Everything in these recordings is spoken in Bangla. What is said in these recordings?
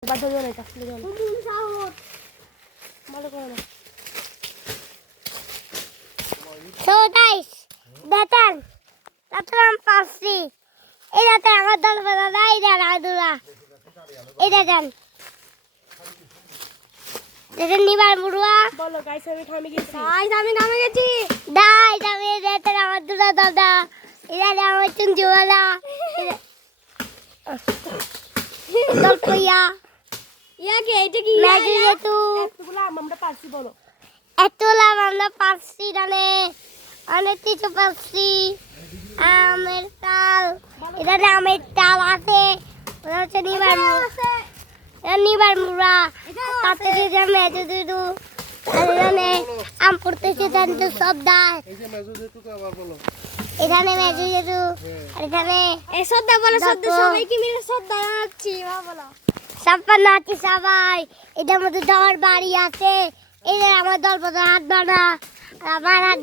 So guys, দেখেন তারপর পাচ্ছি এই দেখেন আমার দল বাদা এই দেখেন আদুরা এই দেখেন দেখেন নিবার মুড়ুয়া বলো গাইস আমি থামে গেছি গাইস আমি দেখেন আমার দুলা দাদা এই দেখেন আমার চুনজুওয়ালা দল কইয়া ইয়াকে এটা কি ম্যাজিক যেতু এতগুলো আমরা পারছি বলো এতগুলো আমরা পাচ্ছি জানে অনেক কিছু পাচ্ছি আমের তাল এখানে আমের তাল আছে ওটা হচ্ছে নিবার মুড়া তাতে যে মেজো দিদু এখানে আম পড়তেছে তো সব দায় এখানে মেজো দিদু আর এখানে এই সদ্দা বলো সদ্দা সবাইকে মিলে সদ্দা আছি বলো সম্পন্ন আছে সবাই এটার মধ্যে আমার বাড়ি আছে এদের আমার দলপদার হাত বানা আমার হাত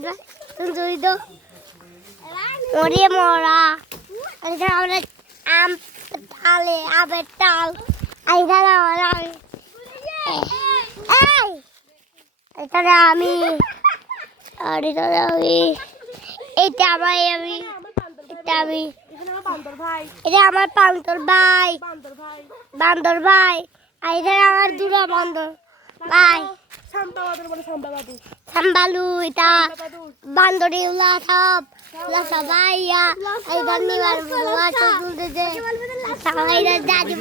তুমি তো মরিয়ে মরা এখানে আমরা আম তালে আমের তাল এখানে আমরা এখানে আমি আর এখানে আমি এটা আমার আমি এটা আমি এটা আমার পান্তর ভাই বান্দর ভাই আর এখানে আমার দুটো বান্দর ভাই সাম্বালু এটা বান্দরি উলা সবাই এই ধন্যবাদ সবাই দাদি